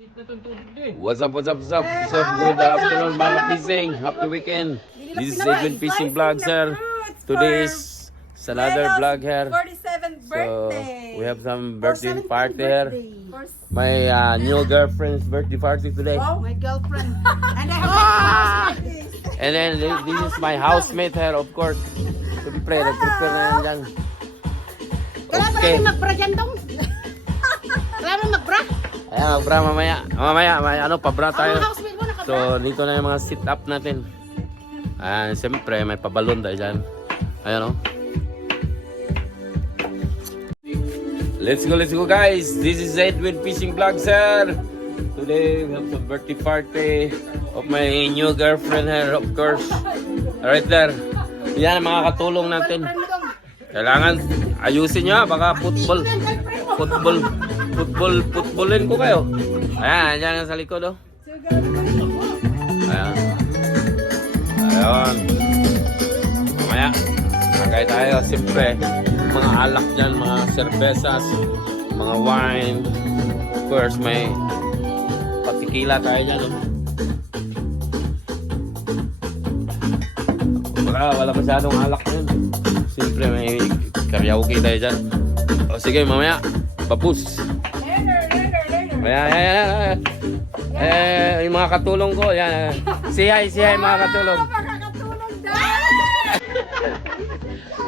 What's up, what's up, what's up? What's up? Good afternoon, mga fishing. Happy weekend. This is Edwin Fishing Vlog, sir. Today is another vlog here. 47th So, birthday. we have some birthday party here. For My new girlfriend's birthday party today. oh, my girlfriend. And I have my And then this is my housemate here, of course. Siyempre, nag-prepare na yan dyan. Okay. mag-bra dyan dong. Wala mo mag-bra. Ayan, magbra mamaya. Mamaya, may pabra tayo. Housemate mo nakabra. So, dito na yung mga sit-up natin. Ayan, siyempre, may pabalon tayo dyan. Ayan, o. Let's go guys. This is Edwin Fishing Vlog, sir. Today, we have some birthday party of my new girlfriend here, of course. Right there. Yan ang mga katulong natin. Kailangan ayusin nyo, baka footballin ko kayo. Ayan, dyan sa likod, oh. Ayan. Ayan. Mamaya, magay tayo, siyempre. Mga alak dyan, mga cervezas, mga wine. Of course, may patikila tayo dyan, oh. Wala masyadong alak dyan. Siyempre, may karaoke tayo dyan. O sige, mamaya, papus. Ayan. Yung mga katulong ko, yan. Say hi mga katulong.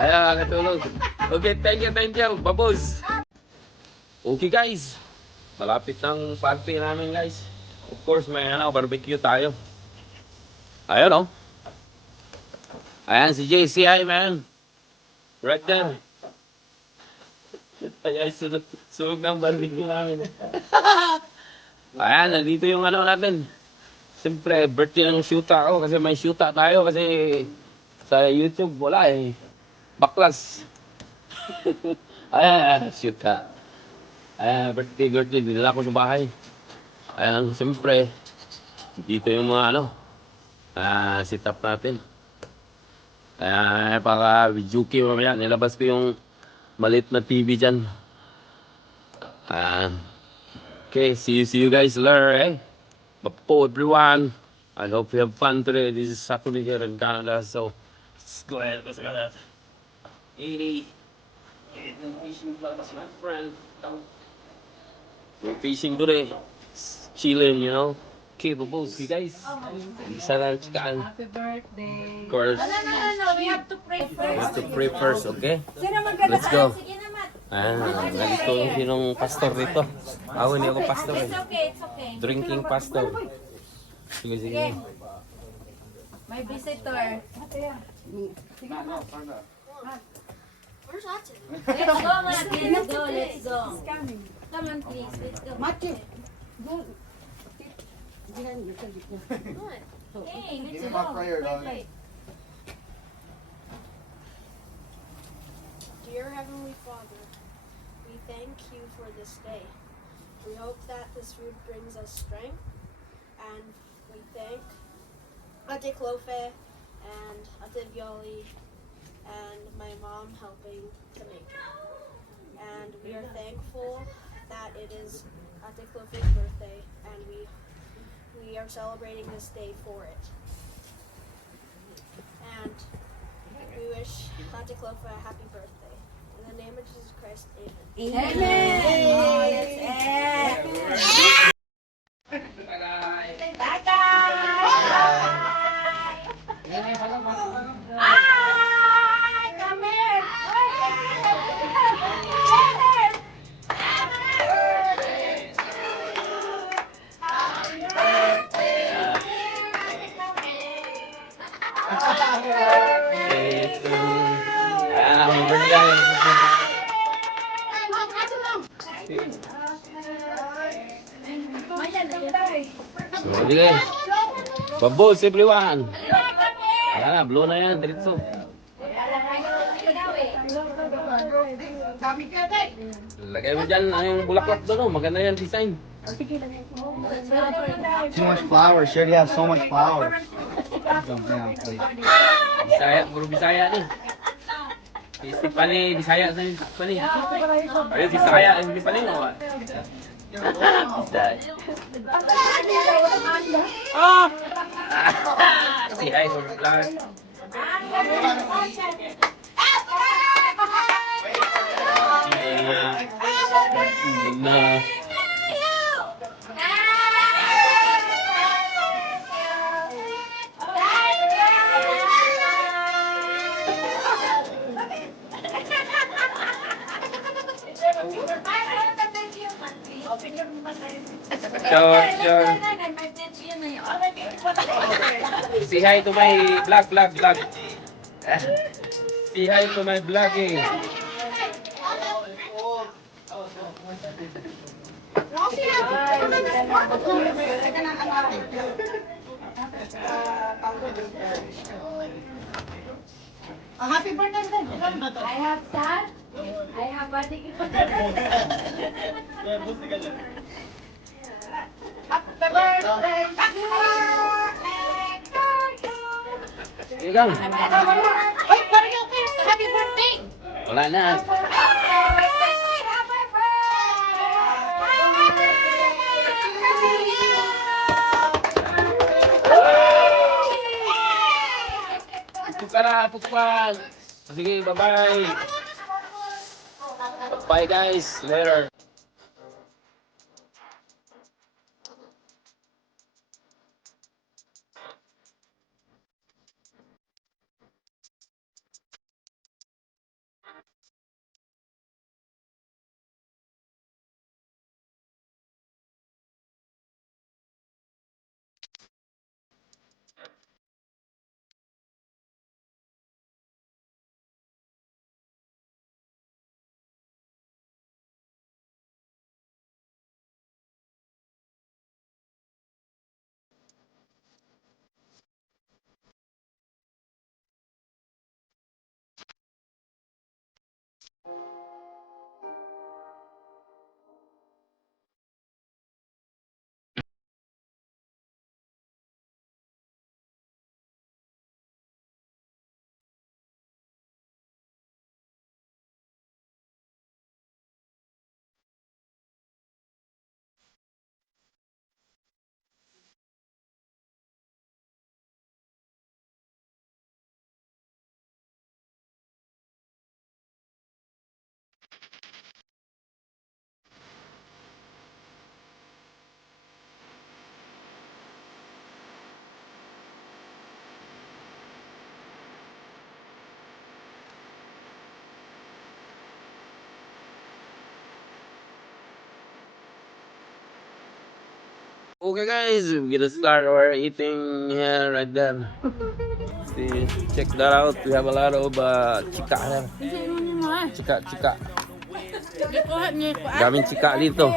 Ayan, mga katulong. Okay, thank you, babos. Okay guys, malapit ng party namin guys. Of course, may barbecue tayo. Ayan o. Ayan si JC, hi man. Right there. Ayan, sunog ng barbecue namin. Ayan, nandito yung natin. Siyempre, birthday ng shoota ako kasi may shoota tayo kasi sa YouTube wala eh. Baklas. Ayan, shoota. Ayan, birthday, dinala ko sa bahay. Ayan, siyempre, dito yung mga sit up natin. Ayan, para videoke mamaya, nilabas ko yung maliit na TV dyan. Ayan. Okay, see you guys later, eh. Mapo everyone. I hope you have fun today. This is Saturday here in Canada, so let's go ahead. Let's go ahead. 80. Fishing vlog is my friend. We're fishing today. Chilling, you know. Okay, babos, you guys. Isa lang chikaan. Happy birthday. Of course. No. We have to pray We first. have to pray first, okay? Sino magkala? Let's go. Sige naman. Ganito yung sinong pastor dito. Ako, hindi ako pastor eh. It's okay. Drinking pastor. Sige. My visitor. Where's Atin? Let's go. Come on, please. Let's go. Mati. What? Hey, let's Give him go. a prayer, dog. Dear Heavenly Father, we thank you for this day. We hope that this food brings us strength, and we thank Ate Clofe and Ate Violi and my mom helping to make it. And we are thankful that it is Ate Clofe's birthday, and we are celebrating this day for it. And we wish Ate Clofe a happy birthday. In the name of Jesus Christ, amen. So, sige. Babos, everyone. Ayan na, blow na yan, diretso. Lagay mo dyan yung bulaklak doon, maganda yan design. Too much flour. She already has so much flour. Bisaya, puro Bisaya din. Si Pani, Bisaya sa Pani. Ayun, si Bisaya, si Pani. Si hi to my vlog. Na. Short. Say hi to my vlog. Say hi to my vlogging. Happy birthday, I have that. I have birthday. Sige lang. Oy, parang yung happy birthday! Wala na. Pukpan. Sige, bye-bye. Bye guys. Later. Okay guys, we're gonna start our eating here right there. See, check that out. We have a lot of chika here. Chika. Daming chika dito.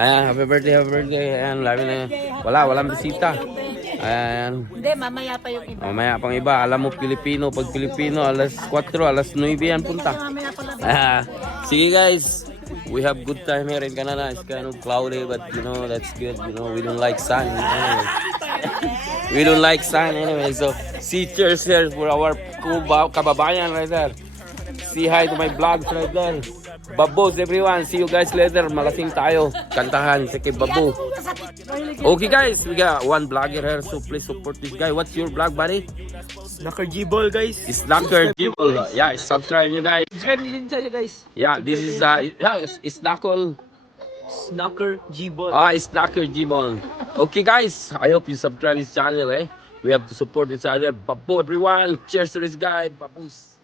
Ayan, happy birthday. Ayan, walang bisita. Ayan. Hindi, mamaya pa yung iba. Mamaya pang iba, alam mo Pilipino, pag Pilipino, alas 4, alas 9 yan punta. Sige guys, we have good time here in Canada. It's kind of cloudy, but you know, that's good. You know, we don't like sun. Anyway. We don't like sun anyway. So, see, cheers here for our kababayan right there. Say hi to my vlogs right there. Babos everyone, see you guys later. Malasing tayo. Kantahan sa kay Babu. Okay guys, we got one vlogger here, so please support this guy. What's your vlog, buddy? Snacker G-Ball, guys. Snacker Jibble. Yeah, subscribe you guys. Subscribe din tayo, guys. Yeah, this is Snackle. Snacker G-Ball. Snacker Jibble. Okay guys, I hope you subscribe this channel, eh. We have to support this channel. Babu everyone. Cheers to this guy. Babus.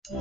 Hi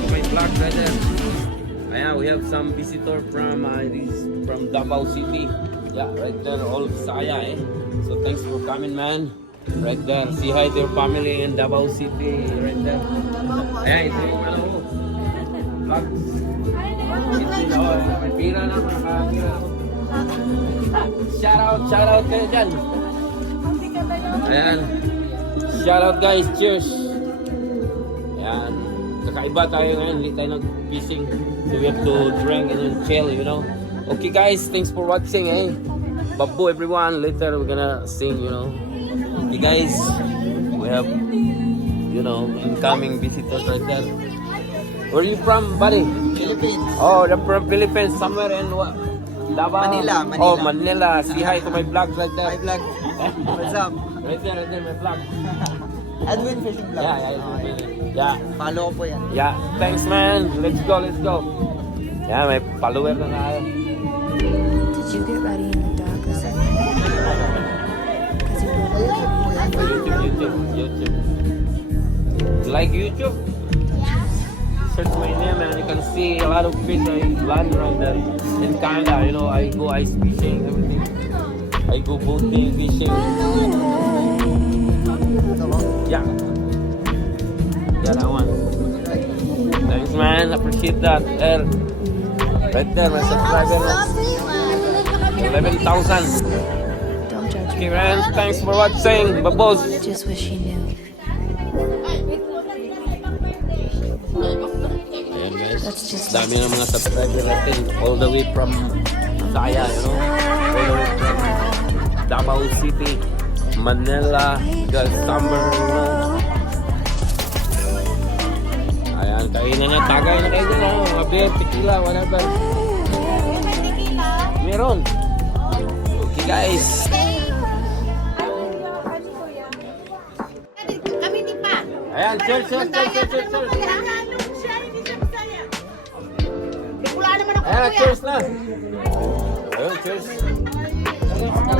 to my vlog brother. Ayan, we have some visitor from from Davao City. Yeah, right there, all Bisaya eh. So thanks for coming man. Right there, say hi to your family in Davao City. Right there. Ayan, ito yung ano ko. Vlogs. Ito na, may pira na makakira. Shout out kayo dyan. Ayan. Shout out guys, cheers. Ayan. Kakaiba tayo ngayon, hindi tayo nag-fishing. So we have to drink and then chill, you know. Okay guys, thanks for watching eh. Babu everyone, later we're gonna sing, you know. Okay guys, we have, you know, incoming visitors right there. Where are you from, buddy? Philippines. Oh, they're from Philippines, somewhere in what? Davao? Manila. Oh, Manila. Say hi to my vlog right there. My vlog. What's up? Right there, my vlog. Edwin Fishing Vlog. Yeah. Follow ko po yan. Yeah, thanks man. Let's go. Yeah, may follower na tayo. Did you get ready in the dark? 'Cause you Ayun po yan. YouTube. You like YouTube? Search my name and you can see a lot of fish I land around there. In Canada, you know, I go ice fishing, everything. I go boating, fishing. Yeah. Yeah, that one. Thanks, man. Appreciate that. There. Right there, my subscriber. 11,000. Okay, man. Thanks for watching. Babos. Just wish you knew. Ayan, guys. That's just Dami ng mga subscriber natin. All the way from Saya, you know. All the way from Davao City, Manila, Gastamber. Ayan, kainan na. Tagay na kayo na. Mga beer, tequila, whatever. Meron. Okay, guys. Kami di pa. Ayan, cheers. Wala naman ako Ayan, kuya. cheers na. Ayun, cheers.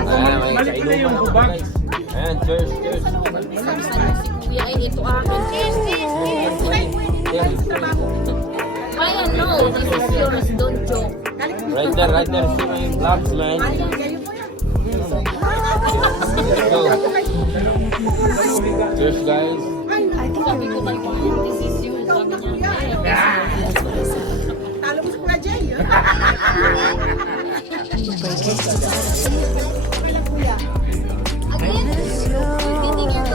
Ayan, may kainuman ako, guys. Ayan, cheers. Kuya ay ito akin. Kaya no, this is yours, don't joke. Right there. See my vlogs, man. Let's go. Cheers, guys. Sabi ko kay Kuya, this is yours. Sabi niya, Talo mo si Kuya Jay. again, you think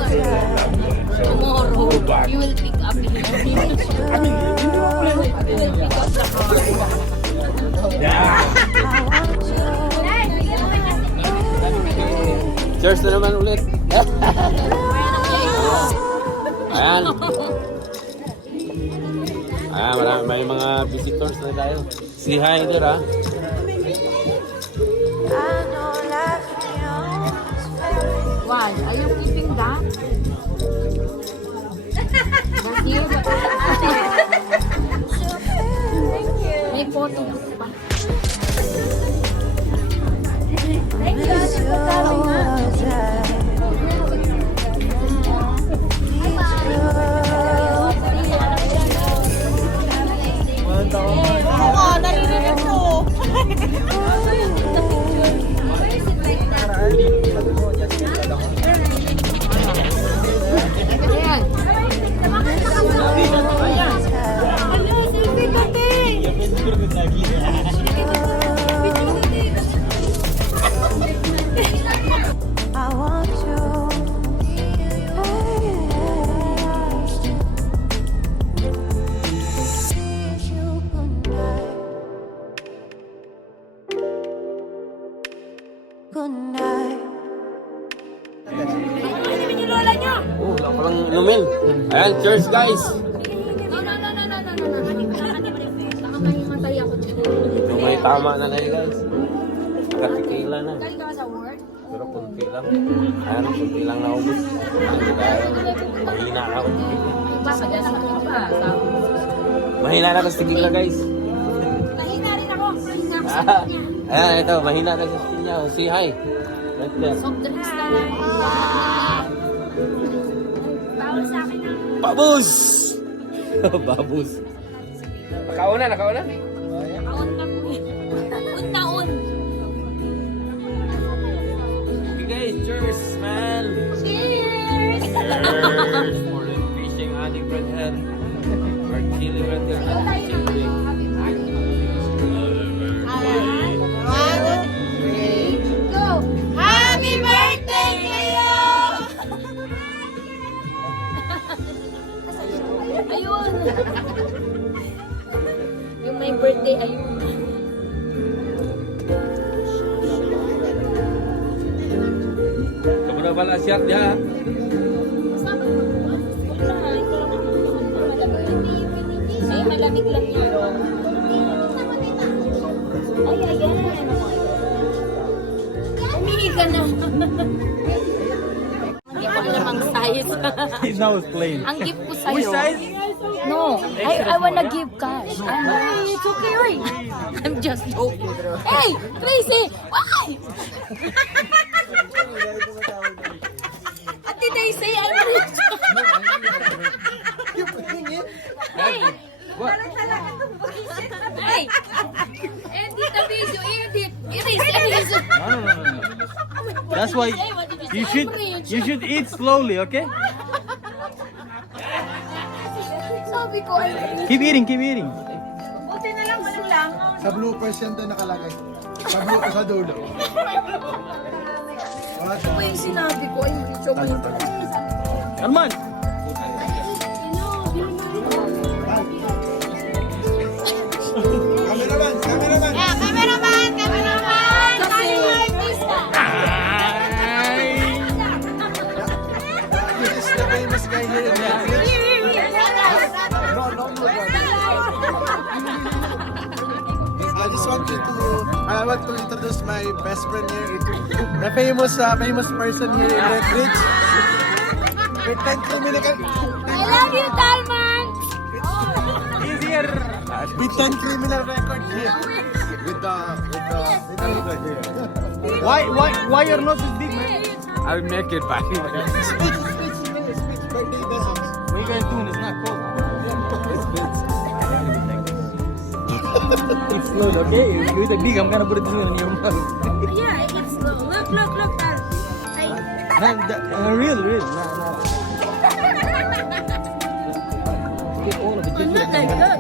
tomorrow, you will pick up him. You will pick up the car. Cheers na naman ulit. Ayan. Ayan, may mga visitors na tayo. Si hi there, ha. Why? Are you keeping that? That's you. May photo pa. Oo, naririnig ko. Ayan. I want you. Good night. Oh, wala palang inumin. Ayan, cheers, guys. No. Baka mahimatay ako dyan. So, may tama na na, guys. Nakatikila na. Galing ka ba sa work? Pero kunti lang. Ayan, kunti lang na ubus. Mahina na ako. Papadala ka pa. Mahina na ako sa tikila, guys. Mahina rin ako. Mahina ako sa kanya. Ayan, ito, mahina na sa tinya. Say hi. Right there. Soft drinks na lang. Bawal sa akin ang Babus! Babus. Nakauna. kaon na po. Un. Okay, guys, cheers, man. Cheers! Cheers for the fishing addict right here. Our chili right there. Chili. Go! Happy birthday kayo! Ayun! Yung may birthday, ayun. Sobrang pala siya, ha? Kasama mo ba? Wala, ito lang ang malamig. Ay, malamig lang yan. Ay, ayan. Umihi ka na. Hindi ko alam ang size. Now it's plain. Ang gift ko sa'yo. Which size? No, I wanna give cash. It's okay, right? I'm just joking. Hey, Tracy! Why? Ate did I say I'm rude? Hey! Hey! Edit the video, edit! It is! That's why you should eat slowly, okay? Sabi ko, I'm rude. Keep eating, keep eating. Buti na lang walang langaw. Sa bloopers yan doon nakalagay. Sa bloopers sa dulo. Ito pa yung sinabi ko, I'm rude. So, Arman! Cameraman! Cameraman! This is the famous guy here in Netflix. I want to introduce my best friend here. The famous person here in Redbridge. With 10 criminal I love you, Talman! with 10 criminal record here. With the Why your nose is big, man? I'll make it back. speech birthday message. What are you guys doing? It's not cold. It's slow, okay? You eat a big, I'm gonna put it in your mouth. Yeah, it's slow. Look, Tal. Real. I'm not like that.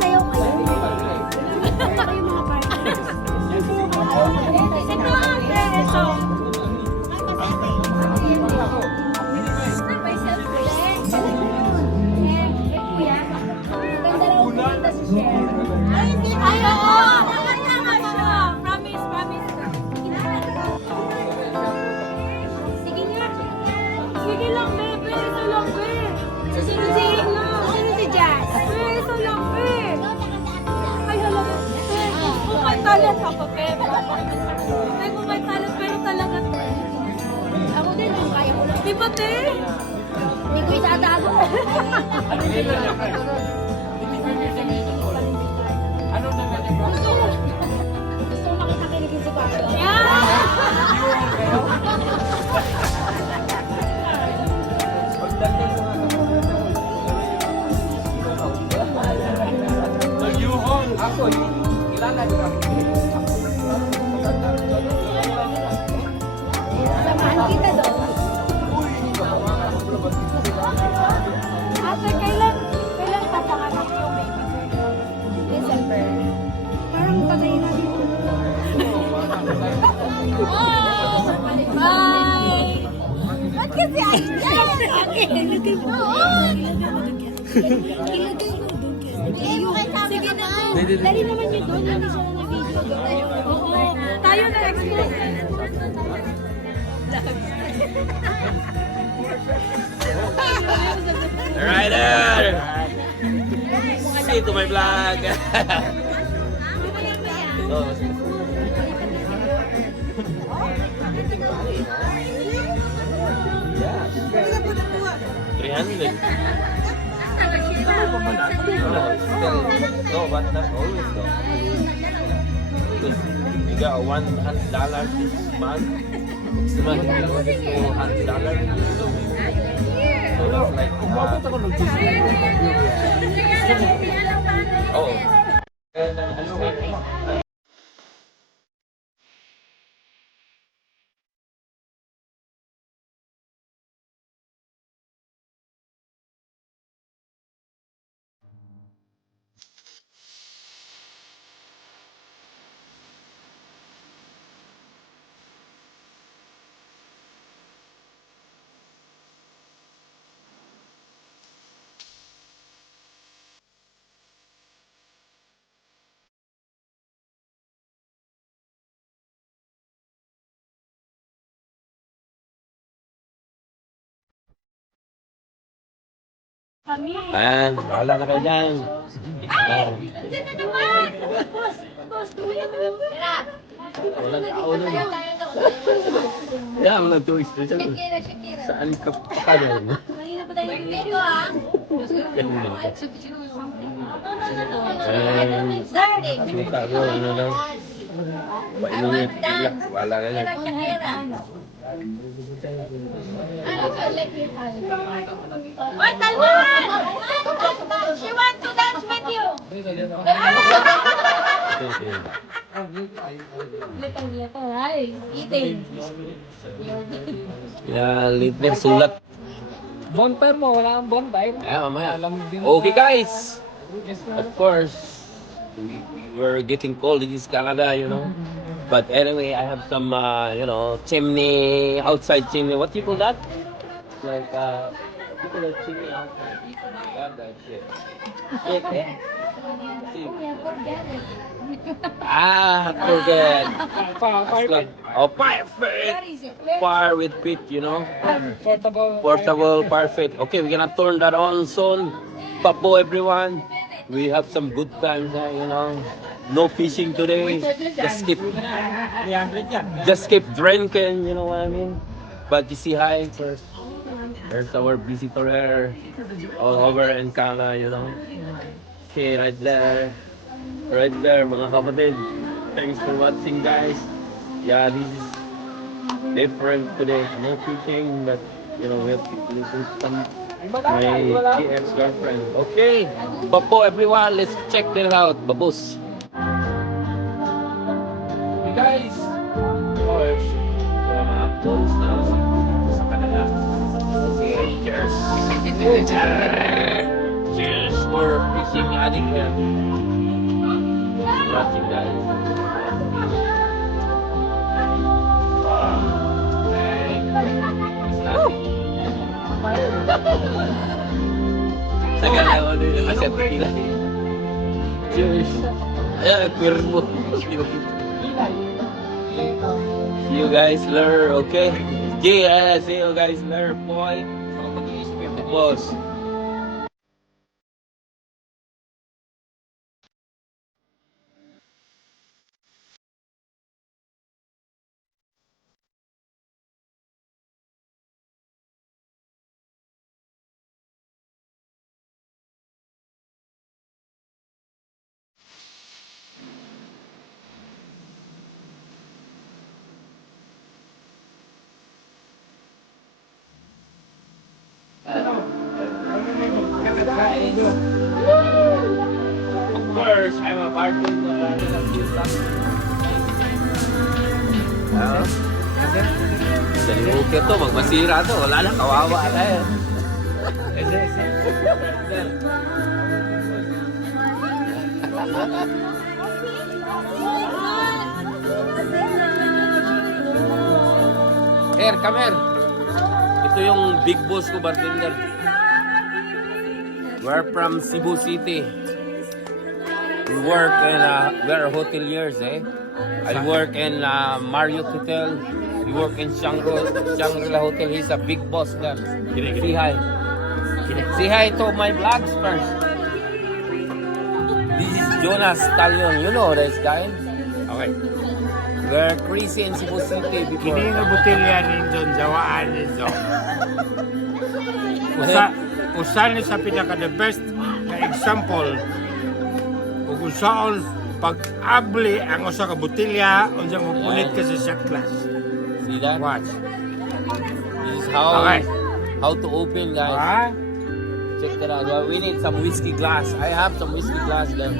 Sayaw kayo. Kayo mga partners. Ito ang preso. May selfie. Kuya. Ganda raw kumita si Cher. Ay, hindi. Ay, oo. Nakatama siya. Promise. Sige nga. Sige lang, bebe. Isa lang, bebe. Sige lang. Sino si Jazz? Isa lang, bebe. Ay, hala. Kung may talent ako, pero. Ay, kung may talent, pero talaga, te. Ako din, kung kaya ko lang. Di ba, te? Hindi ko itatago. Gusto mo makita kiligin si Pablo? Samahan kita doon. Ate, kailan papanganak yung baby girl? December. Parang patay na dito. Bye! Ba't kasi ay ilagay mo? Ilagay mo doon kasi. Sige na to. Dali naman yun doon. Hindi siya na video doon. Oo. Tayo na explain. Rider! See to my vlog! Oh. 300. No, but not always though. Because you got $100 this month. Next month you will get $200. So that's like oh. Ayan, bahala na kayo dyan. Ayan. Walang tao nun. Yan, walang tourist. Saan ka pa rin? Kanina pa tayo video ah. Ano tayo, ano lang. Painunit, bigla. Wala ka lang. Oy, Talwan! She wants to dance with you. Litang niya pa, ay. Eating. Yan, little sulat. Bonfire mo, wala kang bonfire. Ayan, mamaya. Okay guys. Of course, we're getting cold in this Canada, you know. But anyway, I have some, you know, chimney, outside chimney. What do you call that? Like, you call it chimney outside. Got that shit. Shit, eh? Forget. Oh, perfect. Fire with pit, you know. Portable, perfect. Okay, we're gonna turn that on soon. Papo, everyone. We have some good times, you know. No fishing today. Just keep drinking, you know what I mean? But you see, hi first. There's our visitor here, all over in Canada, you know. Okay, right there, mga kapatid. Thanks for watching, guys. Yeah, this is different today. No fishing, but you know, we have to listen to some my ex-girlfriend. Okay, Papo, everyone, let's check that out. Babos. Hey guys, of mga posts na sa kanila. Okay, cheers. Cheers for fishing addict here. Watching guys. Tagal na ako din kasi tequila. Cheers. Ayan, cuervo. See you guys later, okay? Yeah, see you guys later, boy. Boss. Of course, I'm a part of Dali okay to, magmasira to. Wala na, kawawa na eh. Here, come here. Ito yung big boss ko, bartender. We're from Cebu City. We work in, we're hoteliers, eh? I work in Marriott Hotel. We work in Shangri-La Hotel. He's a big boss there. Say hi. Say hi to my vlogs first. This is Jonas Talion. You know this guy? Okay. We're crazy in Cebu City before. Kini nga botelya nindon, jawaan nindon. Usan ni sa pinaka the best na example kung saan pag-abli ang usa ka botelya unsa mo pulit ka sa shot glass. See that? Watch. This is how Okay. how to open, guys. Ha? Check that out. Well, we need some whiskey glass. I have some whiskey glass there.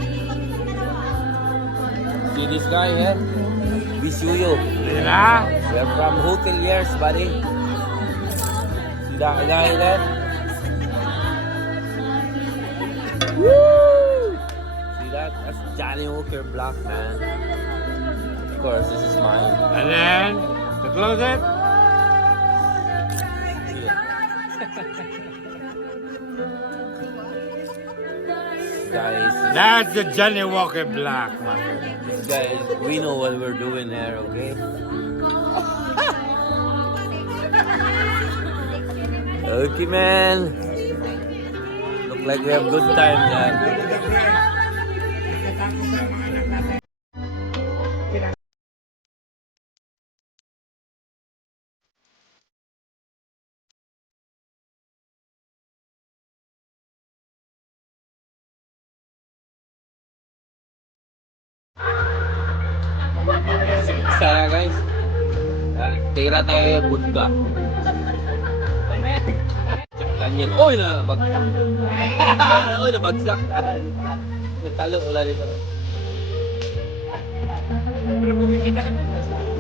See this guy here? Bisuyo. Dila. We're from hoteliers, buddy. See that guy there? Woo! See that? That's Johnny Walker Black, man. Of course, this is mine. And then, to close it, See it. Guys, that's the Johnny Walker Black, man. guys, we know what we're doing here, okay? Okay, man. Look like we have good time yan. Sana guys. Tira tayo Buddha. Ganyan. Oy na bagsak. Oy na bagsak. Natalo wala dito.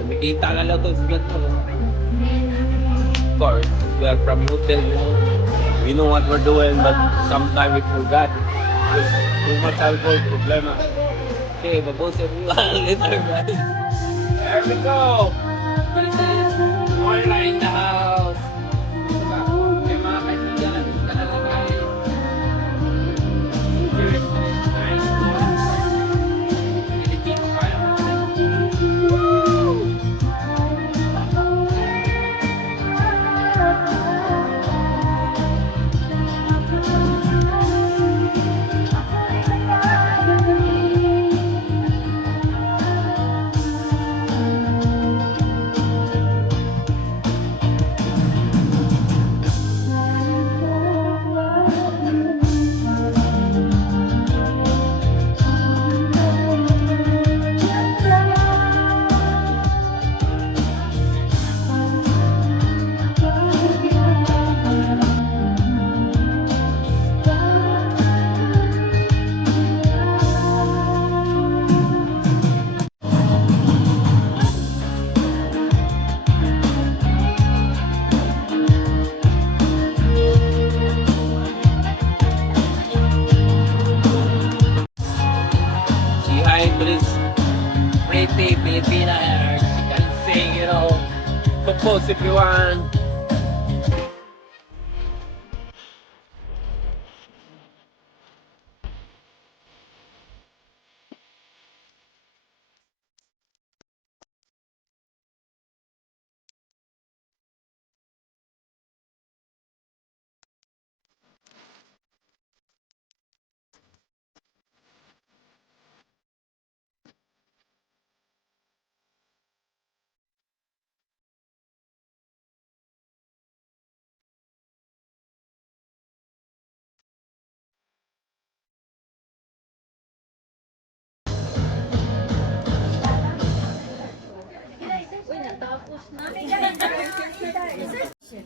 Nakikita ka lang to sigat mo. Of course, we are from hotel, you know. We know what we're doing, but sometimes we forgot. Too much alcohol problema. Okay, babos everyone later guys. There we go. Moira in the house. May mga kaibigan na nakalagay. Nice boys. Pilipino kayo. Si Hybris, pretty Filipina, she can sing, you know. Propose if you want.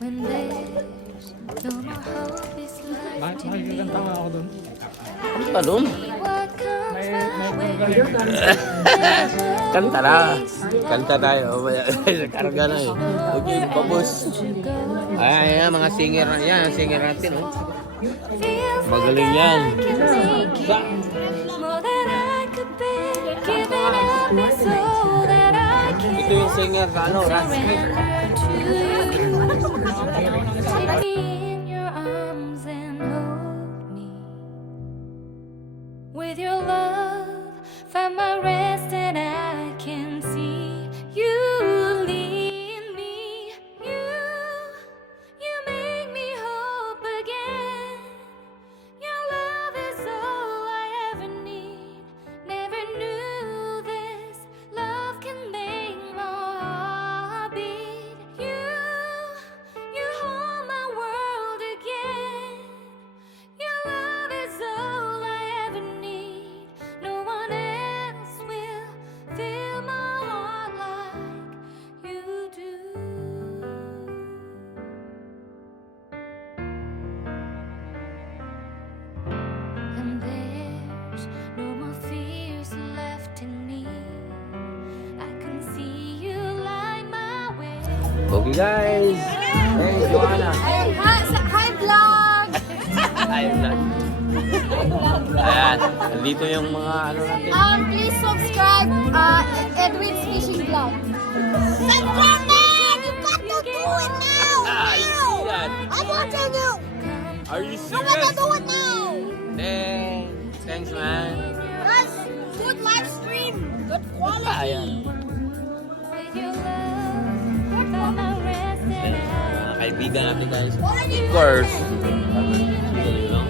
When there's no more hope is left in me. Ano pa dun? What comes my way Kanta na. Kanta tayo. Karga na eh. Okay, babos. Ay, yan, mga singer. Yan, singer natin, oh. feels Magaling yan. more than I could bear. Giving up is all that I can. Ito yung singer sa ano, Raspberry. Take me in your arms and hold me. With your love, find my rest and I can see you lead me. You make me hope again. Your love is all I ever need. Never knew this love can make my heart beat. You hold my world again. Your love is all I ever need. No one else will fill my heart like you do. And there's no more fears left in me. I can see you light my way. Okay guys. Hey, Joanna. Hi, vlog! Ayun lang. Ayan. Dito yung mga ano natin. Please subscribe, Edwin's Fishing Vlog. Subscribe, man! You got to do it now! I see that. I want to do. Are you You gotta serious? do it now! Thanks man. That's good live stream. Good quality. Ayan. With your love, find my rest and I Mga kaibigan natin guys. Quality. Of course. Galing lang.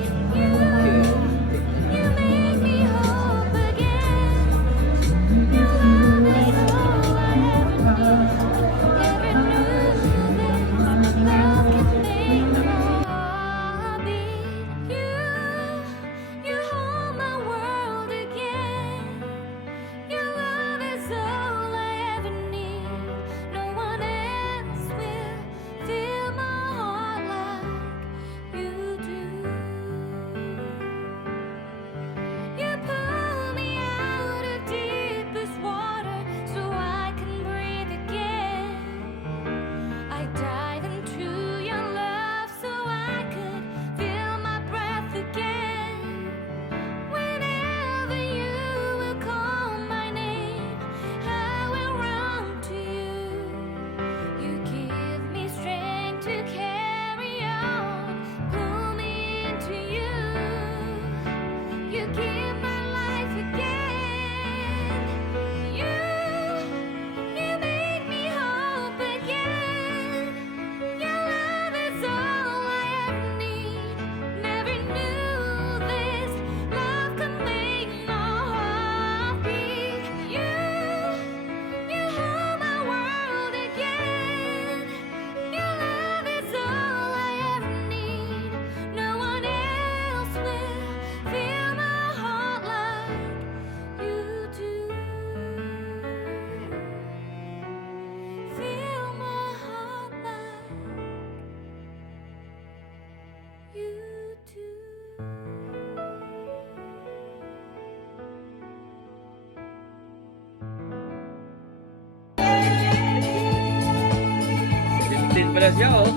pala siya, oh.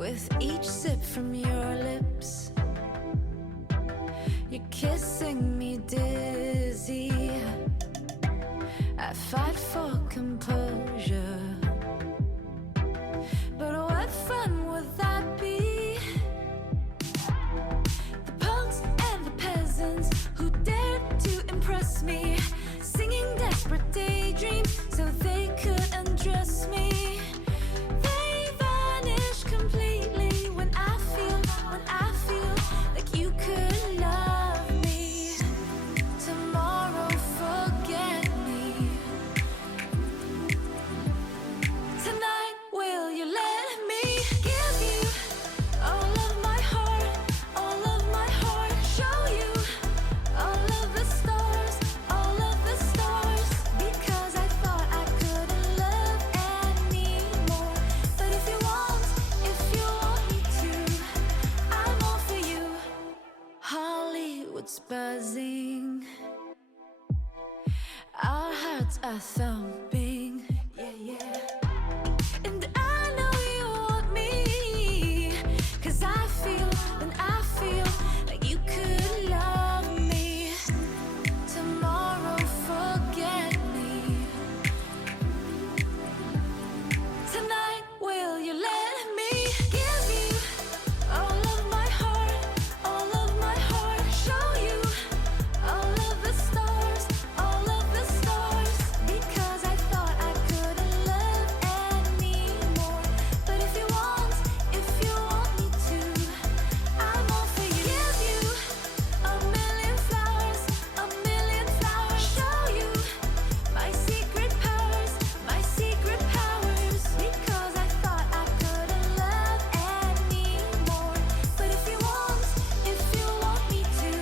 With each sip from your lips, you're kissing me dizzy. I fight for composure, but what fun would that be? The punks and the peasants who dared to impress me, singing desperate daydreams so they could undress me. They vanish completely when I feel like you could love me. Tomorrow, forget me. Tonight, will you let me give you all of my heart, all of my heart? Show you all of the stars, because hearts are thumping, yeah, yeah. And I know you want me, 'cause I feel like you could love me. Tomorrow, forget me. Tonight, will you let me give you all of my heart, all of my heart? Show you all of the stars, all of the stars. Because I thought I couldn't love anymore. But if you want me to, I'm all for you. Give you a million flowers, a million flowers. Show you my secret powers, my secret powers. Because I thought I couldn't love anymore. But if you want me to,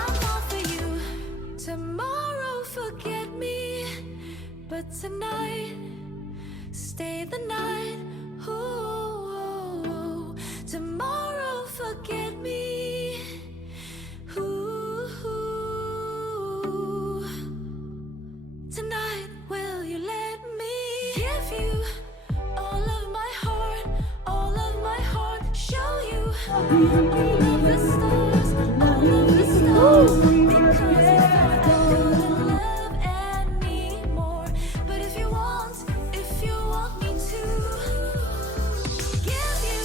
I'm all for you. Tomorrow, forget me. But tonight, stay the night. Ooh, tomorrow, forget me. Ooh, tonight, will you let me give you all of my heart, all of my heart? Show you all of the stars, all of the stars. Because I thought I couldn't love anymore. But if you want me to, give you.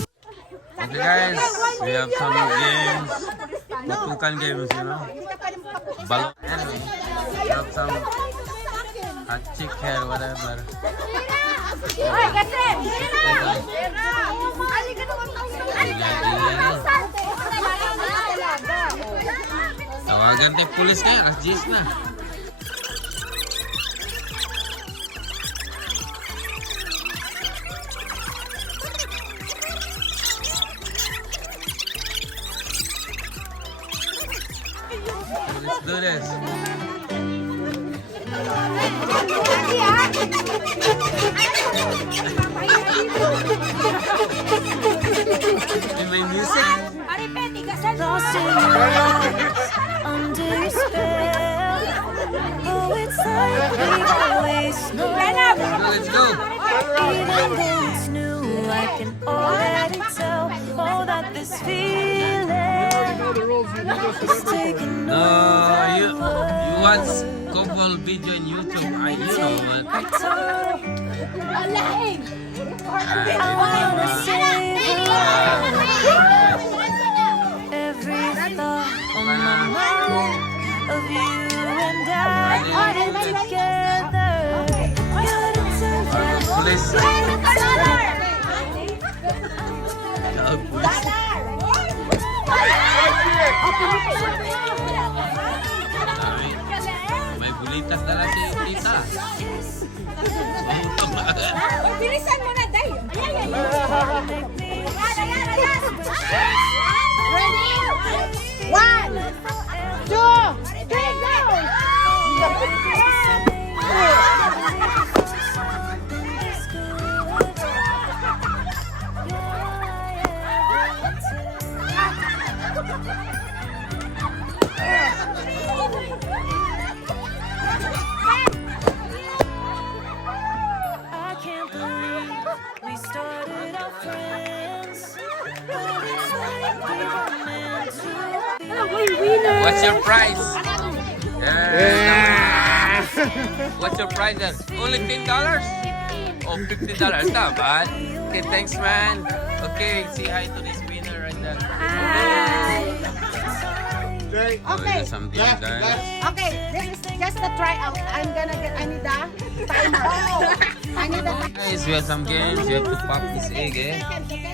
Okay guys, we have some games. Batukan games, you know. Balon. We have some chick hair, whatever. Tawagan tayo pulis kayo, as na. Let's do this. May music. Lost in your arms, under your spell. Oh, it's like we've always known. Let's go. Even though it's new, I can already tell. Oh, that this feeling is taking No, over. you watch couple video on YouTube. You know what? I wanna save every thought on my mind of you and I together. Police. May bulitas na lang si Tita. Bilisan mo na, Day. Ready? 1, 2, 3, go! I can't believe we started our friends, but it's like we were meant to be. What's your price? Yeah. What's your price then? Only $10? Oh, $15. Not bad. Okay, thanks man. Okay, say hi to this winner right there. Jay, Okay. Something guys. Okay, this is just the tryout. I need the timer. I need the Guys, we have some games. You have to pop this egg, eh?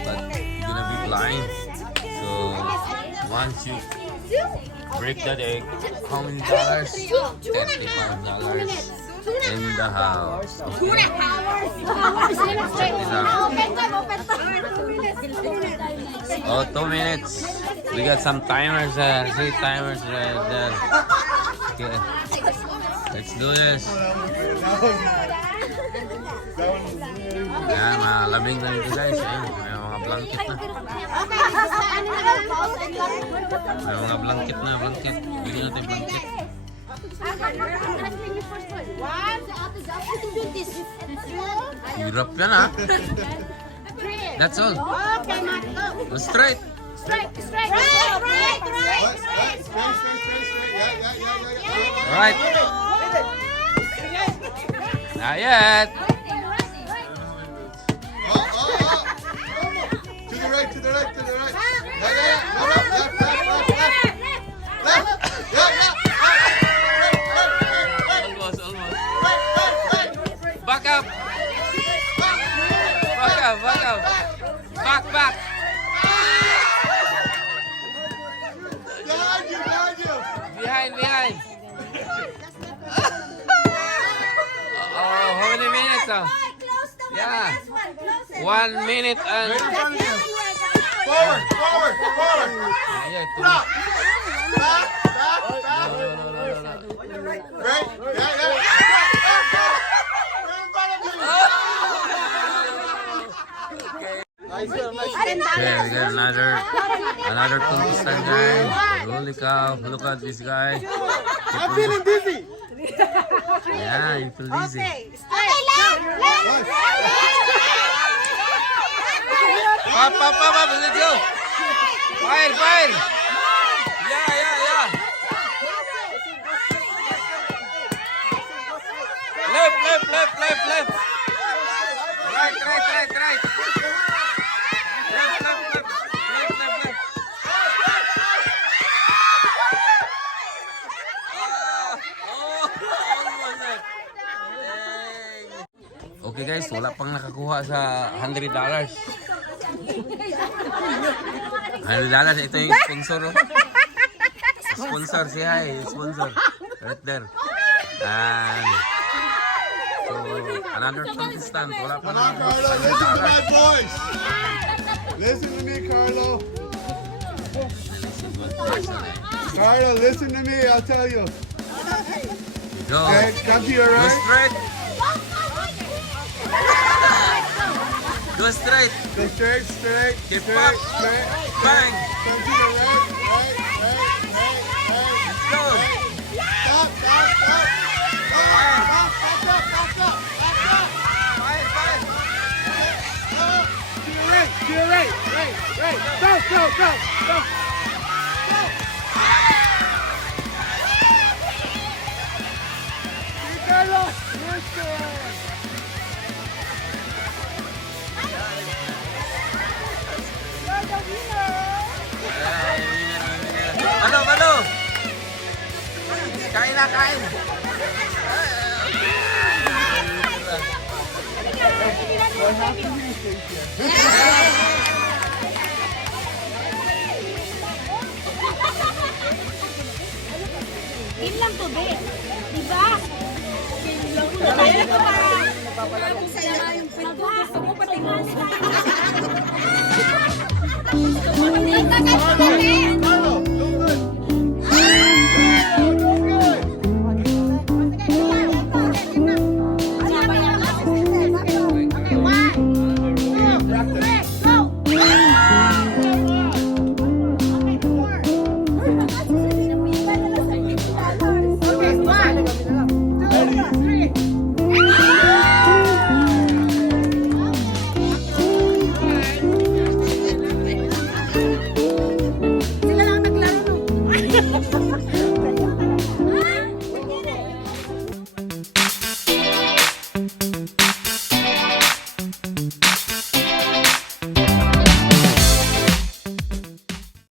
But you're gonna be blind. So once you break that egg, how many dollars? $35 in the house. Okay. Check this out. Oh, 2 minutes. We got some timers there. 3 timers right there. Okay. Let's do this. Yan, malamig na ito guys. Ayan, may mga blanket na. May mga blanket na, blanket. Bili natin blanket. Hirap yan ha. That's all. Okay, Matt, go. Go straight. Straight. Right. Not yet. To the right. Yeah. No, left. Yeah. Almost. Back up. Back. Behind you. Behind. Oh, how many minutes now? Yeah. 1 minute and... Forward. Not yet. Back. No. Right. Yeah. Okay, we got another contestant guy. Holy cow, look at this guy. I'm feeling dizzy. Yeah, you feel dizzy. Up, let's go. Fire. Yeah. Left. Right. Left. Okay guys, wala pang nakakuha sa $100. $100, ito yung sponsor. Oh. Sponsor, say hi, sponsor. Right there. And so, another contestant, wala pa Come on, nakakuha Carlo. sa $100. Listen to me, Carlo. Carlo, listen to me. I'll tell you. Go. Okay, come to your Go right. straight. Go straight. Go straight. Keep straight, up. straight. Bang. Come to the right. Let's go. Stop. Back up. Fire. To your right. Go. Carlo, listen. Ano? Kain na. Yun lang to, be. Diba? Kaya ko para sa'yo yung pinagbukas mo patingan. Carlo, do good. Sila lang naglaro, no?